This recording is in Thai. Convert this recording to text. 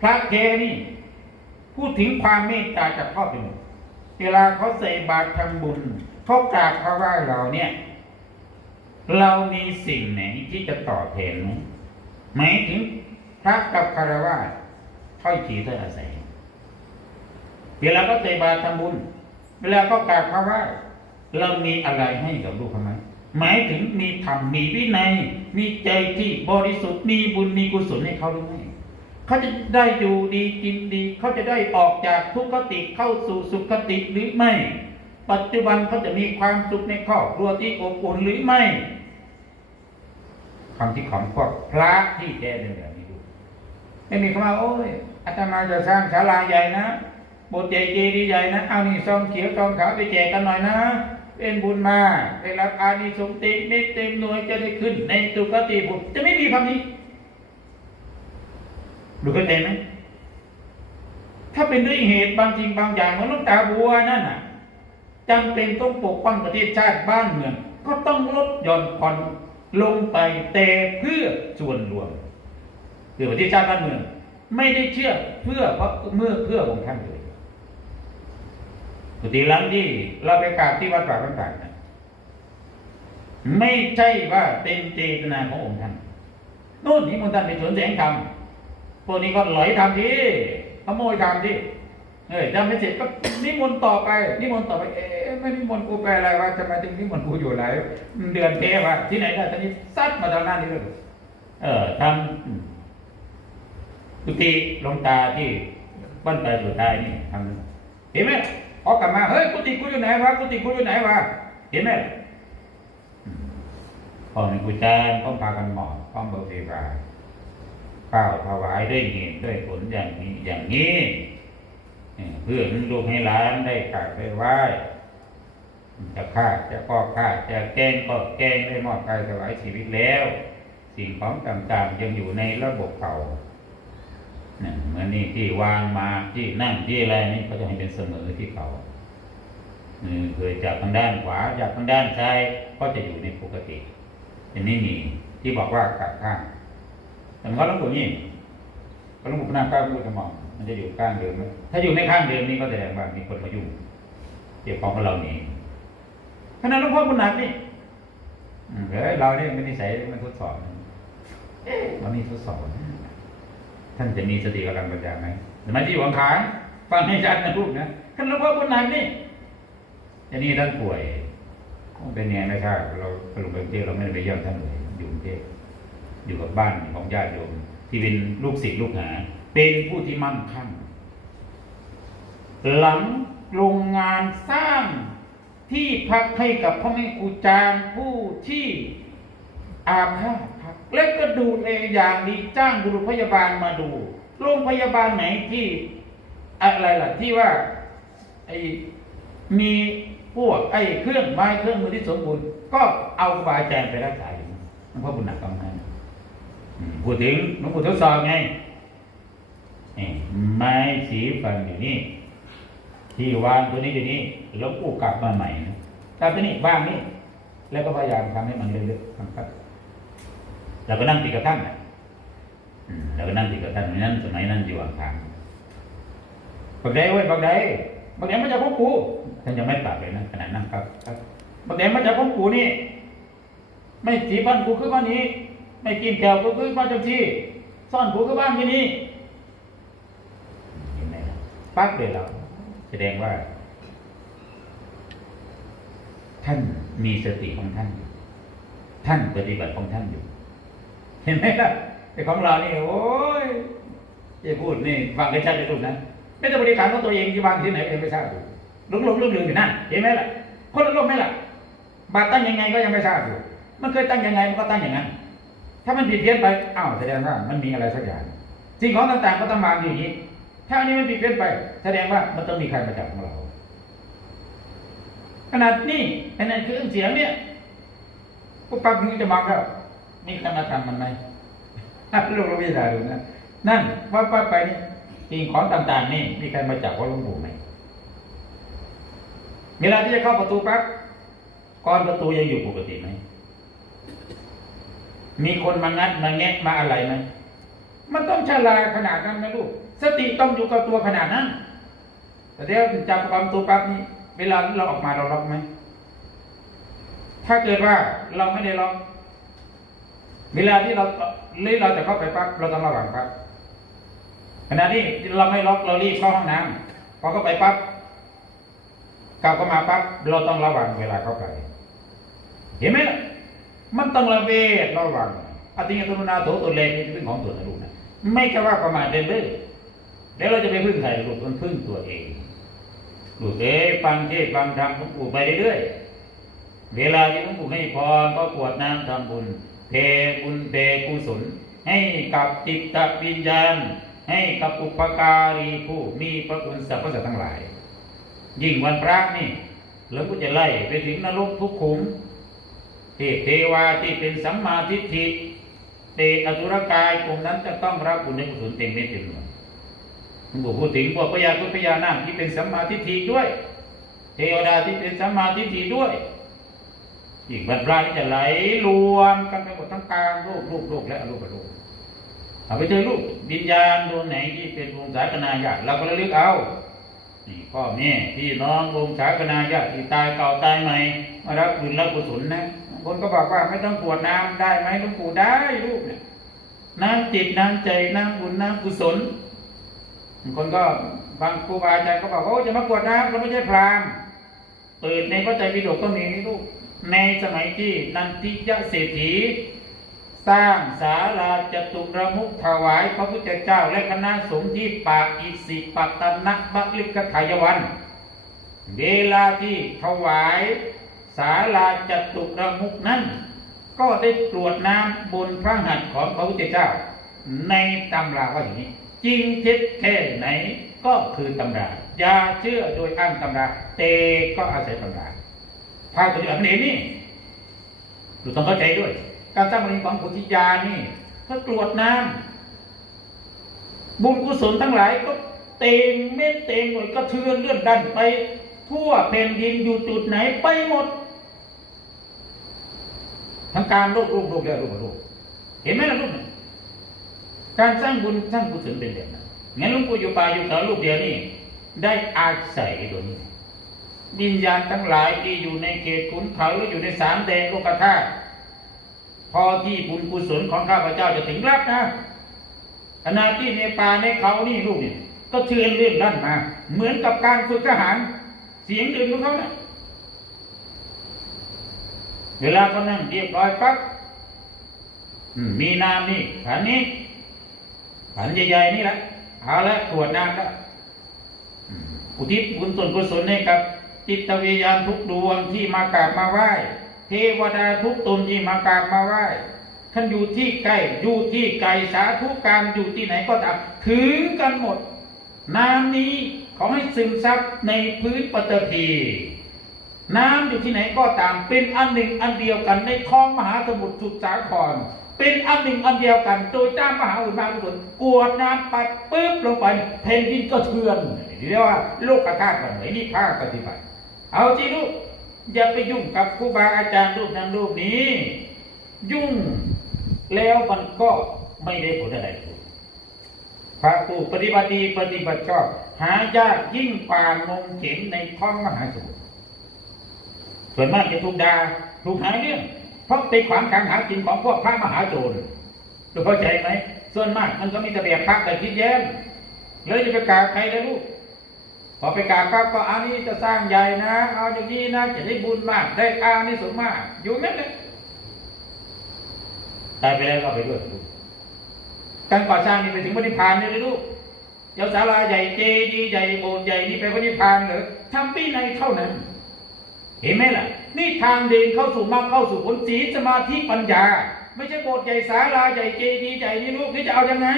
พระเกนี่ พูดถึงความเมตตาจากพ่อเป็นหมดเวลาเขาใส่บาตรทำบุญเขากราบเขาไหว้เราเนี่ย เรามีสิ่งไหนที่จะตอบแทนไหมหมายถึงพระกับคารวะถ้อยทีถ้อยอาศัยเวลาเขาใส่บาตรทำบุญ เวลาเขากราบเขาไหว้เรามีอะไรให้กับลูกเขาไหมหมายถึงมีธรรมมีวินัย มีใจที่บริสุทธิ์มีบุญมีกุศลให้เขาหรือไม่ เขาจะได้อยู่ดีกินดี เขาจะได้ออกจากทุกขติเข้าสู่สุขติหรือไม่ ปัจจุบันเขาจะมีความสุขในครอบครัวที่อบอุ่นหรือไม่คำที่ของพวกพระที่แท้เป็นแบบนี้ดูไม่มีคำว่าโอ้ยอาตมาจะสร้างศาลาใหญ่นะโบสถ์ใหญ่เจดีย์ใหญ่นะเอานี่ซองเขียวซองขาวไปแจกกันหน่อยนะเป็นบุญมาได้รับอานิสงส์เต็มเม็ดเต็มหน่วยจะได้ขึ้น ในสุคติภูมิจะไม่มีคำนี้ ดูเข้าใจไหมถ้าเป็นด้วยเหตุบางจริงบางอย่างเหมือนหลูกตาบัวนั่นน่ะจำเป็นต้องปกป้องประเทศชาติบ้านเมือง ก็ต้องลดหย่อนผ่อนลงไปแต่เพื่อส่วนรวมเพื่อประเทศชาติบ้านเมือง ไม่ได้เชื่อเพื่อเพราะเมื่อเพื่อของท่านเลยปกติหลังที่เราไปกราบที่วัดป่าบ้านตาดนะไม่ใช่ว่าเป็นเจตนาขององค์ท่านโน่นนี่มนต์ท่านไปสวนแสงธรรม พวกนี้ก็หลอยทำทีขโมยทำทีเฮ้ยทำไม่เสร็จก็นิมนต์ต่อไปนิมนต์ต่อไปเอ๊ะไม่นิมนต์กูไปอะไรวะทำไมถึงนิมนต์กูอยู่หลายเดือนเทวะที่ไหนได้ตอนนี้ซัดมาทางหน้านี้เลยเออทำอืมทุกทีหลวงตาที่บ้านไปสุดท้ายนี่ทำเห็นไหมพอกกลับมาเฮ้ยกุฏิกูอยู่ไหนวะกุฏิกูอยู่ไหนวะเห็นไหมอืมพอในกูจานต้องพากันหมอบต้องเบอร์เฟรา ข้าวถวายด้วยเหตุด้วยผลอย่างนี้อย่างนี้เพื่อให้ลูกให้หลานได้กราบไปไหว้จะฆ่าจะก็ฆ่าจะแกล้งก็แกล้งได้มอบกายถวายชีวิตแล้ว สิ่งของต่างๆยังอยู่ในระบบเขาเนี่ยเหมือนนี่ที่วางมาที่นั่งที่อะไรนี่เขาจะให้เป็นเสมอที่เขาเออเคยจากทางด้านขวาจากทางด้านซ้ายก็จะอยู่ในปกติอันนี้มีที่บอกว่ากลับข้าง แต่มันก็หลวงปู่นี่ก็หลวงปู่พระนางเก้าพุทธมองมันจะอยู่ข้างเดิม ถ้าอยู่ในข้างเดิมนี่ก็แสดงว่ามีคนมายุ่งเกี่ยวของกับเรานี่ขณะหลวงพ่อบุญหนักนี่เฮ้ยเราเนี่ยไม่นิสัยมันทดสอบเรามีทดสอบท่านจะมีสติกำลังปัญญาไหมสมัยที่อยู่ข้างฟังให้ชัดนะลูกนะท่านหลวงพ่อบุญหนักนี่ทีนี้ท่านป่วยเป็นไงไม่ทราบเราสรุปไปกรุงเทพเราไม่ได้ไปเยี่ยมท่านเลยอยู่กรุงเทพ อยู่กับบ้านของญาติโยม ที่เป็นลูกศิษย์ลูกหา เป็นผู้ที่มั่งคั่ง หลังโรงงานสร้างที่พักให้กับพ่อแม่ครูจารย์ผู้ที่อาภาษพักและก็ดูแลอย่างดีจ้างบุรุษพยาบาลมาดู โรงพยาบาลไหนที่อะไรล่ะที่ว่าไอ้มีพวกไอ้เครื่องไม้เครื่องมือที่สมบูรณ์ ก็เอาครูบาอาจารย์ไปรักษาอยู่หลวงพ่อบุญหนักกำนันอืม พูดถึงหลวงปู่ทดสอบไงนี่ไม้สีฟันอยู่นี่ ที่วางตัวนี้อยู่นี่หลวงปู่กลับมาใหม่นะกลับตัวนี้วางนี่แล้วก็พยายามทำให้มันเรื่อยๆครับเราก็นั่งติดกับท่านนะอืมเราก็นั่งติดกับท่านสมัยนั้นสมัยนั้นอยู่ห่างๆบักใดเว้ยบักใดบักใดมาจากของกูท่านยังไม่ปรับเลยนะขนาดนั่งครับบบักใดมาจากของกูนี่ ไม่สีบ้านกูคือบ้าน นี้ไม่กินแก้วกูคือบ้านเจ้าที่ซ่อนกูคือบ้านที่นี่เห็นไหมครับปั๊บเลยเราแสดงว่า ท่านมีสติของท่านอยู่ท่านปฏิบัติของท่านอยู่ เห็นไหมล่ะแต่ของเรานี่โอ้ยจะพูดนี่ฟังได้ชัดเลยลูกนะไม่ต้องบริการของตัวเองที่วางที่ไหนเองไม่ทราบอยู่หลงหลงลืมลืมอยู่นั่นเห็นไหมล่ะ คนละโลกไหมล่ะบาตรตั้งยังไงก็ยังไม่ทราบอยู่มันเคยตั้งยังไงมันก็ตั้งอย่างนั้น ถ้ามันผิดเพี้ยนไปอ้าวแสดงว่ามันมีอะไรสักอย่างสิ่งของต่างๆก็ต้องวางอยู่อย่างนี้ ถ้าอันนี้มันผิดเพี้ยนไป แสดงว่ามันต้องมีใครมาจับของเรา ขนาดนี้ขนาดคือเสียงเนี่ยปุ๊บปั๊บนึงจะมองแล้วมีใครมาทำมันไหมลูกเราไม่ได้ดูนะนั่นว่าปั๊บไปนี่สิ่งของต่างๆ นี่มีใครมาจับว่าหลวงปู่ไหมเวลาที่จะเข้าประตูปั๊บก้อนประตูยังอยู่ปกติไหม มีคนมางัดมาแงะมาอะไรไหมมันต้องฉลาดขนาดนั้นนะลูก สติต้องอยู่กับตัวขนาดนั้น แต่เดี๋ยวจับความตัวปั๊บนี่เวลาเราออกมาเราล็อกไหม ถ้าเกิดว่าเราไม่ได้ล็อก เวลาที่เราเล่เราจะเข้าไปปั๊บเราต้องระวังปั๊บขณะที่เราไม่ล็อกเรารีบเข้าห้องน้ำพอเข้าไปปั๊บกลับเข้ามาปั๊บเราต้องระวังเวลาเข้าไป เห็นไหมล่ะ มันต้องระเวดระวังอติยตุนาโถตัวเลงนี่เป็นของตัวนะลูกนะไม่ใช่ว่าประมาทเดินเลยเดี๋ยวเราจะไปพึ่งใครลูกมันพึ่งตัวเองลูกเอ๋ฟังเทศฟังธรรมหลวงปู่ไปเรื่อยๆเวลาที่หลวงปู่ให้พรก็กวดน้ำทำบุญเพบุญเพกุศลให้กับจิตวิญญาณให้กับอุปการีผู้มีพระคุณสรรพสัตว์ทั้งหลาย ยิ่งวันพระนี่หลวงปู่จะไล่ไปถึงนรกทุกขุม ทเทวาที่เป็นสัมมาทิฏฐิเตอสุรกายกลุ่มนั้นจะต้องรับบุญในกุศลเต็มเม็ดเต็มหน่วยหลวงปู่พูดถึงพวกพญาคุพญานาคที่เป็นสัมมาทิฏฐิด้วย เทวดาที่เป็นสัมมาทิฏฐิด้วย อีกบรรดาที่จะไหลรวมกันไปหมดทั้งกลางโลกโลกโลกและอรูปโลกเอาไปเจอลูกวิญญาณดวงไหนที่เป็นวงสายกนาญาติเราก็ระลึกเอานี่พ่อแม่พี่น้องวงสายกนาญาติที่ตายเก่าตายใหม่มารับบุญรับกุศลนะ คนก็บอกว่าไม่ต้องกวดน้ำได้ไหมหลวงปู่ได้ลูกเนี่ยน้ำจิตน้ำใจน้ำบุญน้ำกุศลคนก็บางครูบาอาจารย์ก็บอกว่าโอ้จะมากวดน้ำเราไม่ใช่พรามเปิดในพระไตรปิฎกก็มีนี่ลูกในสมัยที่นันทิยะเศรษฐีสร้างศาลาจตุรมุขถวายพระพุทธเจ้าและคณะสงฆ์ที่ปากอิสิปตนะบักลิกขายวัน เวลาที่ถวาย ศาลาจตุรมุขนั้น ก็ได้ตรวจน้ำบนพระหัตถ์ของพระพุทธเจ้า ในตำราว่าอย่างนี้ จริงเท็จแค่ไหนก็คือตำราอย่าเชื่อโดยอ้างตำราเตก็อาศัยตำราภาคปฏิบัติเนนี่ดูต้องเข้าใจด้วย การสร้างบารมีของปุถิยานี่เพื่อตรวจน้ำบุญกุศลทั้งหลายก็เต็มเม็ดเต็มหน่วยก็เทือนเลื่อนดันไป ทั่วแผ่นดินอยู่จุดไหนไปหมด ทั้งการโลกโลกโลกแล้วโลกโลกเห็นไหมล่ะลูกการสร้างบุญสร้างกุศลเป็นแบบนั้นงั้นหลุงปู่อยู่ป่าอยู่เขาลูกเดียวนี่ได้อาศัยตัวนี้วิญญาณทั้งหลายที่อยู่ในเขตขุนเขาหรืออยู่ในสามแดนโลกธาตุพอที่บุญกุศลของข้าพเจ้าจะถึงรับนะขณะที่ในป่าในเขานี่ลูกเนี่ยก็เชิญเรื่องนั่นมา เหมือนกับการฝึกทหาร เสียงเดินของเขานะ เวลาเขานั่งเรียบร้อยปั๊บมีนามนี่ขันนี้ขันใหญ่ๆนี่แหละเอาละตรวจน้ำแล้วอุทิศบุญส่วนกุศลให้กับ จิตวิญญาณทุกดวงที่มากราบมาไหว้เทวดาทุกตนที่มากราบมาไหว้ท่านอยู่ที่ใกล้อยู่ที่ไกลสาธุการอยู่ที่ไหนก็ตามถึงกันหมด น้ำนี้ขอให้ซึมซับในพื้นปฐพี น้ำอยู่ที่ไหนก็ตามเป็นอันหนึ่งอันเดียวกันในท้องมหาสมุทรสุสาคร เป็นอันหนึ่งอันเดียวกัน โดยเจ้ามหาอุมากุศลกวดน้ำปัดปึ๊บลงไปแผ่นดินก็เทือนเรียกว่าโลกธาตุกันไหนนี่ภาคปฏิบัติ เอาจีลูกอย่าไปยุ่งกับครูบาอาจารย์รูปนั้นรูปนี้ ยุ่งแล้วมันก็ไม่ได้ผลอะไรพระผู้ปฏิบัติดีปฏิบัติชอบ หายากยิ่งป่างมเข็มในท้องมหาสมุทร ส่วนมากจะถูกด่าถูกหาเรื่องเพราะเป็นขวางทางหากินของพวกพระมหาโจรดูเข้าใจไหมส่วนมากมันก็มีแต่แบบพักแต่คิดแย้มเลยจะไปกราบใครเลยลูกพอไปกราบปั๊บก็อันนี้จะสร้างใหญ่นะเอาอย่างนี้นะจะได้บุญมากได้อานิสงส์มาก อยู่นั่นเลยตายไปแล้วก็ไปด้วยลูกการก่อสร้างนี่ไปถึงพระนิพพานเลยลูกเจ้าศาลาใหญ่เจดีย์ใหญ่โบสถ์ใหญ่นี่ไปพระนิพพานเหรอทำปีในเท่านั้น เห็นไหมล่ะ นี่ทางเดินเข้าสู่มรรคเข้าสู่ผลศีลสมาธิปัญญา ไม่ใช่โบสถ์ใหญ่ศาลาใหญ่เจดีย์ใหญ่นี่ลูกนี่จะเอายังไง